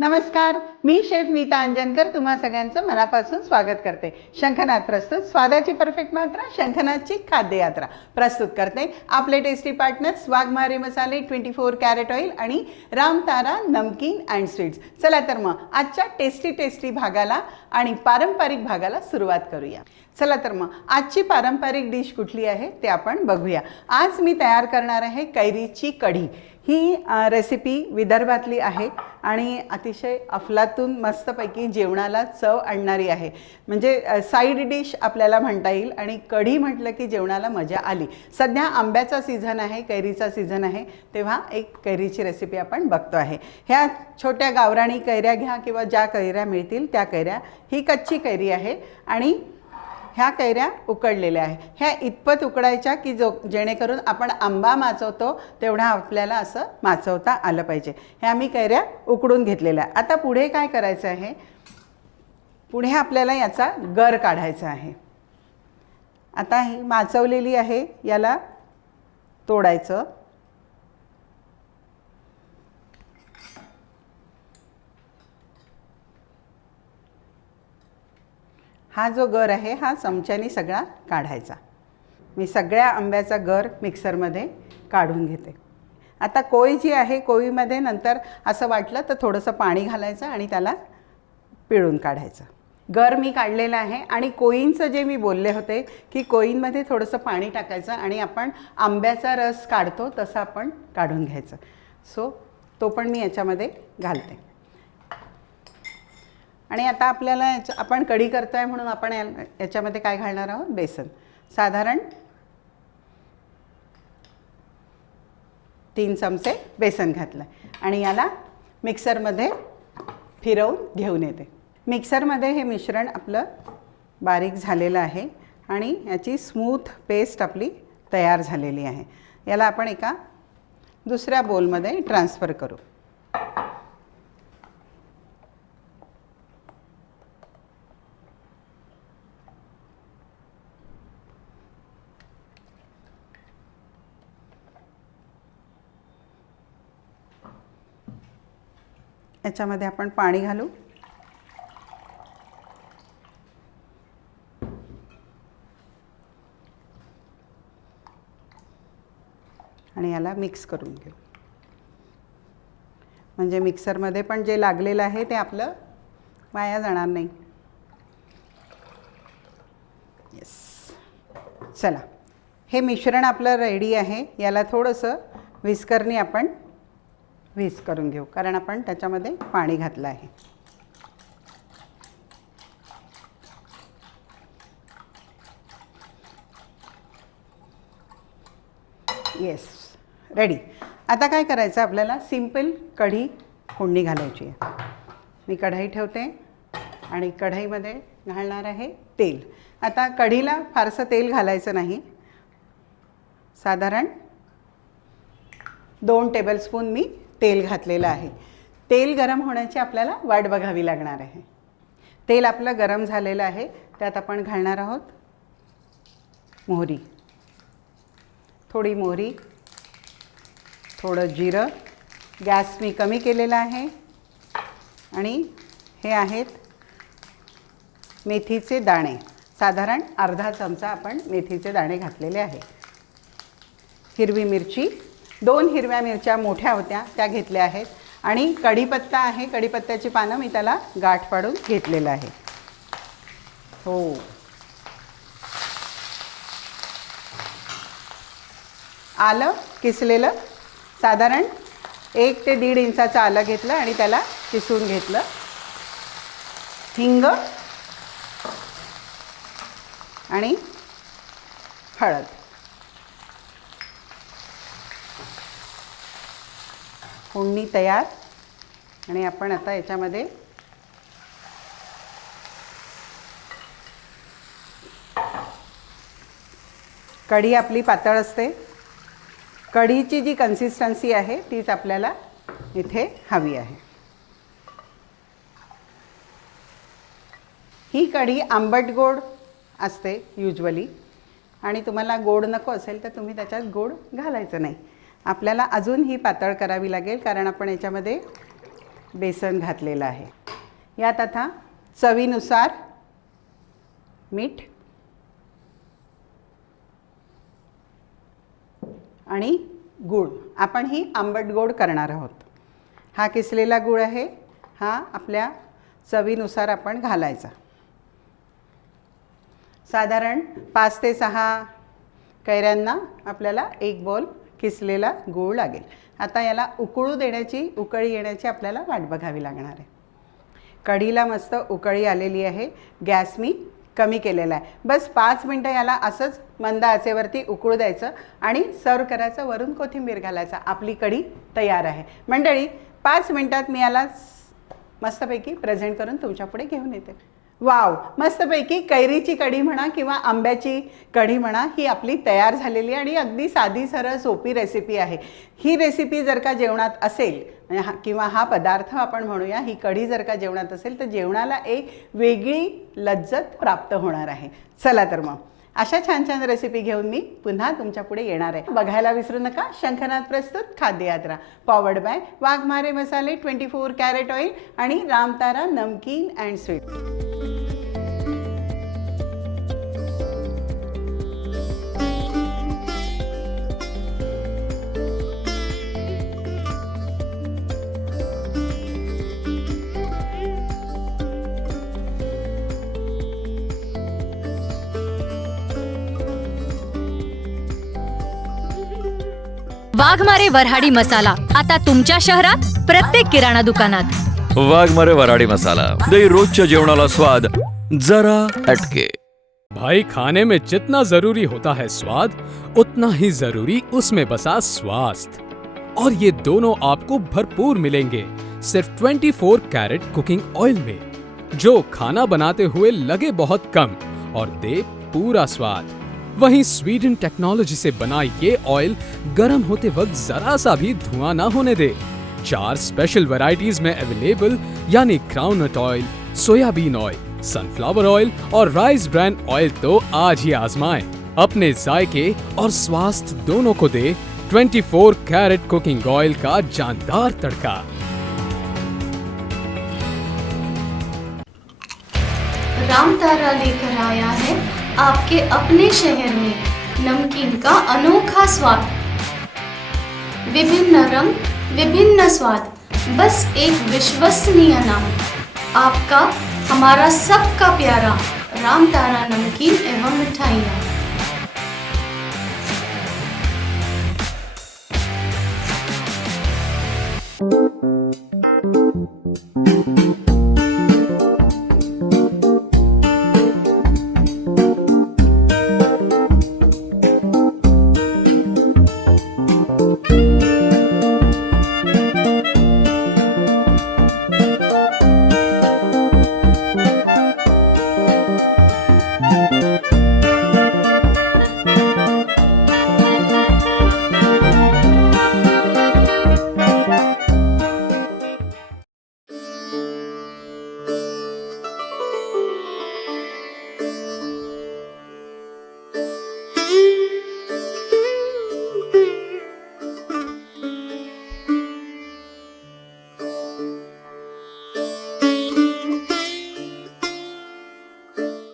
नमस्कार, मी शेफ नीता अंजनकर तुम्हा सगळ्यांचं मनापासून स्वागत करते. शंखनाद प्रस्तुत स्वादाची परफेक्ट मात्रा शंखनादची खाद्य यात्रा प्रस्तुत करते आपले टेस्टी पार्टनर्स वाघमारे मसाले 24 कॅरेट ऑइल आणि रामतारा नमकीन अँड स्वीट्स. चला तर मग आजच्या टेस्टी भागाला आणि पारंपरिक भागाला सुरुवात करूया. चला तर मग आजची पारंपरिक डिश कुठली आहे ते आपण बघूया. आज मी तयार करणार आहे कैरीची कढी. ही रेसिपी विदर्भातली आहे आणि अतिशय अफलातून मस्तपैकी जेवणाला चव आणणारी आहे. म्हणजे साईड डिश आपल्याला म्हणता येईल आणि कढी म्हटलं की जेवणाला मजा आली. सध्या आंब्याचा सीझन आहे, कैरीचा सीझन आहे, तेव्हा एक कैरीची रेसिपी आपण बघतो आहे. ह्या छोट्या गावराणी कैऱ्या घ्या किंवा ज्या कैऱ्या मिळतील त्या कैऱ्या. ही कच्ची कैरी आहे आणि ह्या कैऱ्या उकडलेल्या आहे. ह्या इतपत उकडायच्या की जेणेकरून आपण आंबा माचवतो तेवढा आपल्याला असं माचवता आलं पाहिजे. ह्या मी कैऱ्या उकडून घेतलेल्या. आता पुढे काय करायचं आहे, पुढे आपल्याला याचा गर काढायचा आहे. आता ही माचवलेली आहे, याला तोडायचं. हा जो गर आहे हा चमच्याने सगळा काढायचा. मी सगळ्या आंब्याचा गर मिक्सरमध्ये काढून घेते. आता कोळी जी आहे, कोळीमध्ये नंतर असं वाटलं तर थोडंसं पाणी घालायचं आणि त्याला पिळून काढायचं. गर मी काढलेलं आहे आणि कोळींचं जे मी बोलले होते की कोळींमध्ये थोडंसं पाणी टाकायचं आणि आपण आंब्याचा रस काढतो तसं आपण काढून घ्यायचं. सो तो पण मी याच्यामध्ये घालते. आणि आता आपल्याला आपण कढी करतो आहे म्हणून आपण याच्यामध्ये काय घालणार आहोत, बेसन. साधारण 3 चमचे बेसन घातलं आणि याला मिक्सरमध्ये फिरवून घेऊन येते. मिक्सरमध्ये हे मिश्रण आपलं बारीक झालेलं आहे आणि याची स्मूथ पेस्ट आपली तयार झालेली आहे. याला आपण एका दुसऱ्या बोलमध्ये ट्रान्सफर करू. याच्यामध्ये आपण पाणी घालू आणि याला मिक्स करून घेऊ. म्हणजे मिक्सरमध्ये पण जे लागलेलं आहे ते आपलं वाया जाणार नाही. येस, चला हे मिश्रण आपलं रेडी आहे. याला थोडंसं विस्करनी आपण व्हिस्क करून घेऊ कारण आपण त्याच्यामध्ये पाणी घातलं आहे. Yes, ready. आता काय करायचं, आपल्याला सिंपल कढी फोडणी घालायची आहे. मी कढई ठेवते आणि कढईमध्ये घालणार आहे तेल. आता कढीला फारसं तेल घालायचं नाही. साधारण 2 टेबलस्पून मी तेल घातलेलं आहे. तेल गरम होण्याची आपल्याला वाट बघावी लागणार आहे. तेल आपलं गरम झालेलं आहे. त्यात आपण घालणार आहोत मोहरी. थोडी मोहरी, थोडं जिरं. गॅस मी कमी केलेला आहे. आणि हे आहेत मेथीचे दाणे. साधारण अर्धा चमचा आपण मेथीचे दाणे घातलेले आहे. हिरवी मिरची, 2 हिरव्या मिरच्या मोठ्या होत्या त्या घेतल्या आहेत. आणि कढीपत्ता आहे, कढीपत्त्याची पानं मी त्याला गाठ पाडून घेतलेलं आहे. हो, आलं किसलेलं साधारण 1 ते 1.5 इंचाचं आलं घेतलं आणि त्याला किसून घेतलं. हिंग आणि हळद. फोडणी तयार. आणि आपण आता याच्यामध्ये कढी आपली पातळ असते. कढीची जी कन्सिस्टन्सी आहे तीच आपल्याला इथे हवी आहे. ही कढी आंबट गोड असते युजली, आणि तुम्हाला गोड नको असेल तर तुम्ही त्याच्यात गोड घालायचं नाही. आपल्याला अजून ही पातळ करावी लागेल कारण आपण याच्यामध्ये बेसन घातलेलं आहे. यात आता चवीनुसार मीठ आणि गूळ. आपण ही आंबट गोड करणार आहोत. हा किसलेला गूळ आहे, हा आपल्या चवीनुसार आपण घालायचा. साधारण 5 ते 6 कैऱ्यांना आपल्याला 1 बोल किसलेला गूळ लागेल. आता याला उकळी येण्याची आपल्याला वाट बघावी लागणार आहे. कढीला मस्त उकळी आलेली आहे. गॅस मी कमी केलेला आहे. बस 5 मिनटं याला असंच मंद आचेवरती उकळू द्यायचं आणि सर्व करायचं. वरून कोथिंबीर घालायचा. आपली कढी तयार आहे. मंडळी, 5 मिनटात मी याला मस्तपैकी प्रेझेंट करून तुमच्यापुढे घेऊन येते. वाव, मस्तपैकी कैरीची कढी म्हणा किंवा आंब्याची कढी म्हणा, ही आपली तयार झालेली आणि अगदी साधी सरळ सोपी रेसिपी आहे. ही रेसिपी जर का जेवणात असेल किंवा हा पदार्थ आपण म्हणूया, ही कढी जर का जेवणात असेल तर जेवणाला एक वेगळी लज्जत प्राप्त होणार आहे. चला तर मग अशा छान छान रेसिपी घेऊन मी पुन्हा तुमच्या पुढे येणार आहे. बघायला विसरू नका शंखनाद प्रस्तुत खाद्ययात्रा, पॉवर्ड बाय वाघमारे मसाले, 24 कॅरेट ऑइल आणि रामतारा नमकीन अँड स्वीट. वाघमारे वऱ्हाडी मसाला आता तुमच्या शहरात प्रत्येक किराणा दुकानात. वाघमारे वऱ्हाडी मसाला दे रोजच्या जेवणाला स्वाद जरा हटके. भाई, खाने में जितना जरूरी होता है स्वाद, उतना ही जरूरी उसमें बसा स्वास्थ्य, और ये दोनों आपको भरपूर मिलेंगे सिर्फ 24 कैरेट कुकिंग ऑयल में, जो खाना बनाते हुए लगे बहुत कम और दे पूरा स्वाद. वहीं स्वीडन टेक्नोलॉजी से बना ये ऑयल गर्म होते वक्त जरा सा भी धुआं ना होने दे. 4 स्पेशल वैरायटीज में अवेलेबल, यानी groundnut oil, soybean oil, sunflower oil और राइस ब्रांड ऑयल. तो आज ही आजमाएं. अपने जायके और स्वास्थ्य दोनों को दे 24 कैरेट कुकिंग ऑयल का जानदार तड़का. रामतारा लेकर आया है आपके अपने शहर में नमकीन का अनोखा स्वाद. विभिन्न रंग, विभिन्न स्वाद, बस एक विश्वसनीय नाम. आपका, हमारा सबका प्यारा रामतारा नमकीन एवं मिठाइयाँ.